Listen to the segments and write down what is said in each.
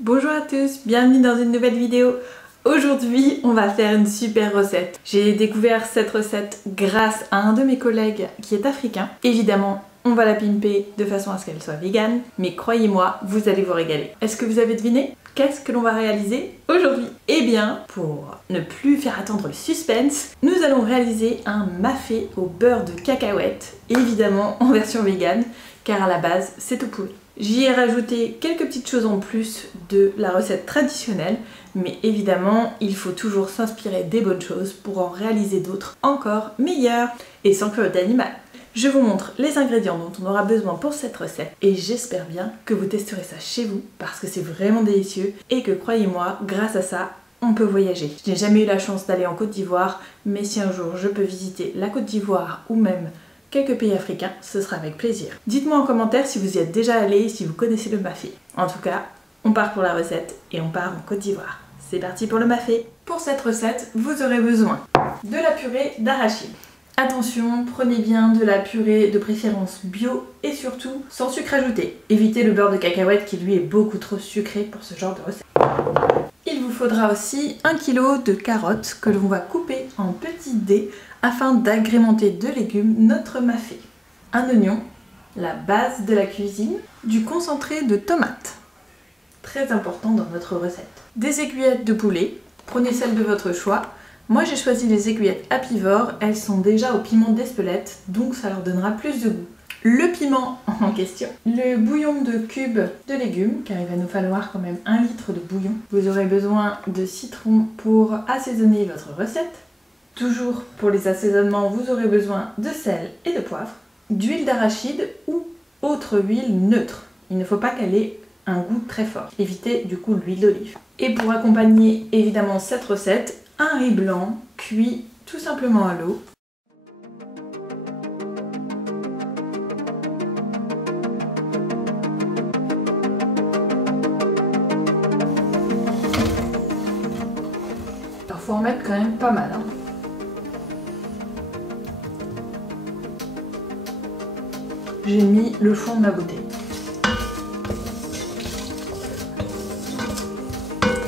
Bonjour à tous, bienvenue dans une nouvelle vidéo. Aujourd'hui, on va faire une super recette. J'ai découvert cette recette grâce à un de mes collègues qui est africain. Évidemment, on va la pimper de façon à ce qu'elle soit végane, mais croyez-moi, vous allez vous régaler. Est-ce que vous avez deviné? Qu'est-ce que l'on va réaliser aujourd'hui? Eh bien, pour ne plus faire attendre le suspense, nous allons réaliser un mafé au beurre de cacahuète, évidemment en version végane, car à la base, c'est au poulet. J'y ai rajouté quelques petites choses en plus de la recette traditionnelle, mais évidemment, il faut toujours s'inspirer des bonnes choses pour en réaliser d'autres encore meilleures et sans cruauté animale. Je vous montre les ingrédients dont on aura besoin pour cette recette et j'espère bien que vous testerez ça chez vous parce que c'est vraiment délicieux et que croyez-moi, grâce à ça, on peut voyager. Je n'ai jamais eu la chance d'aller en Côte d'Ivoire, mais si un jour je peux visiter la Côte d'Ivoire ou même quelques pays africains, ce sera avec plaisir. Dites-moi en commentaire si vous y êtes déjà allé et si vous connaissez le mafé. En tout cas, on part pour la recette et on part en Côte d'Ivoire. C'est parti pour le mafé. Pour cette recette, vous aurez besoin de la purée d'arachide. Attention, prenez bien de la purée de préférence bio et surtout sans sucre ajouté. Évitez le beurre de cacahuète qui lui est beaucoup trop sucré pour ce genre de recette. Il vous faudra aussi 1 kg de carottes que l'on va couper en petits dés afin d'agrémenter de légumes notre mafé. Un oignon, la base de la cuisine, du concentré de tomates, très important dans notre recette. Des aiguillettes de poulet, prenez celle de votre choix. Moi j'ai choisi les aiguillettes apivores, elles sont déjà au piment d'Espelette, donc ça leur donnera plus de goût. Le piment en question, le bouillon de cubes de légumes, car il va nous falloir quand même 1 litre de bouillon. Vous aurez besoin de citron pour assaisonner votre recette. Toujours pour les assaisonnements, vous aurez besoin de sel et de poivre, d'huile d'arachide ou autre huile neutre. Il ne faut pas qu'elle ait un goût très fort. Évitez du coup l'huile d'olive. Et pour accompagner évidemment cette recette, un riz blanc cuit tout simplement à l'eau. Alors faut en mettre quand même pas mal. J'ai mis le fond de ma bouteille.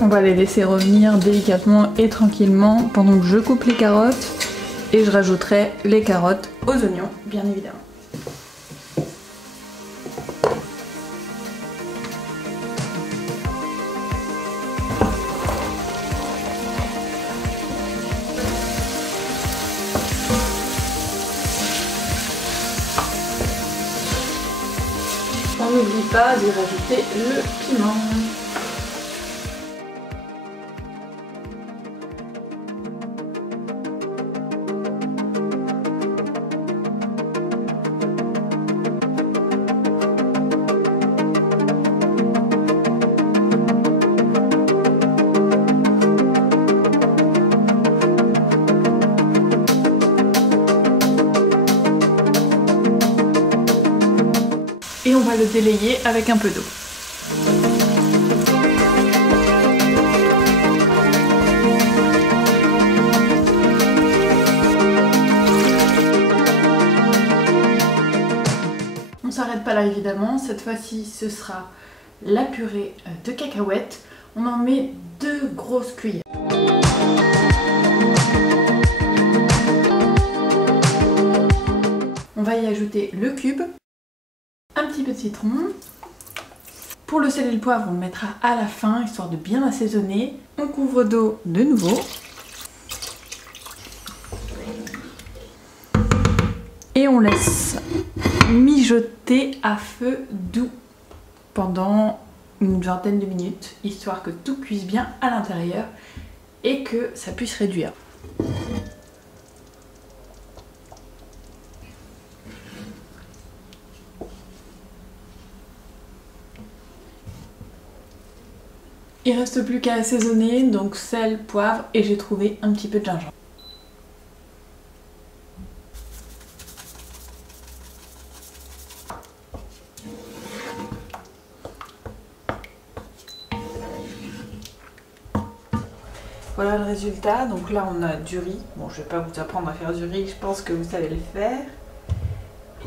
On va les laisser revenir délicatement et tranquillement pendant que je coupe les carottes et je rajouterai les carottes aux oignons, bien évidemment. On n'oublie pas d'y rajouter le piment. Et on va le délayer avec un peu d'eau. On s'arrête pas là évidemment, cette fois-ci ce sera la purée de cacahuètes. On en met 2 grosses cuillères. On va y ajouter le cube. Un petit peu de citron. Pour le sel et le poivre, on le mettra à la fin, histoire de bien assaisonner. On couvre d'eau de nouveau. Et on laisse mijoter à feu doux pendant une vingtaine de minutes, histoire que tout cuise bien à l'intérieur et que ça puisse réduire. Il reste plus qu'à assaisonner, donc sel, poivre et j'ai trouvé un petit peu de gingembre. Voilà le résultat, donc là on a du riz. Bon, je vais pas vous apprendre à faire du riz, je pense que vous savez le faire.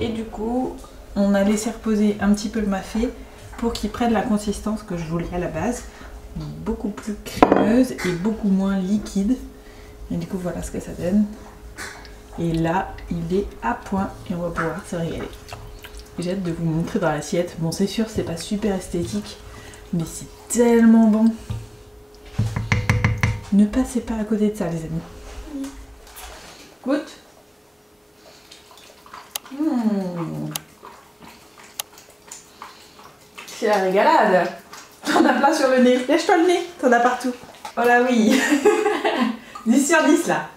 Et du coup, on a laissé reposer un petit peu le mafé pour qu'ils prennent la consistance que je voulais à la base. Beaucoup plus crémeuse et beaucoup moins liquide. Et du coup voilà ce que ça donne. Et là il est à point et on va pouvoir se régaler. J'ai hâte de vous montrer dans l'assiette. Bon c'est sûr c'est pas super esthétique mais c'est tellement bon. Ne passez pas à côté de ça les amis. Goûte. C'est la régalade. T'en as plein sur le nez. Lèche-toi le nez, t'en as partout. Oh là oui. 10 sur 10 là.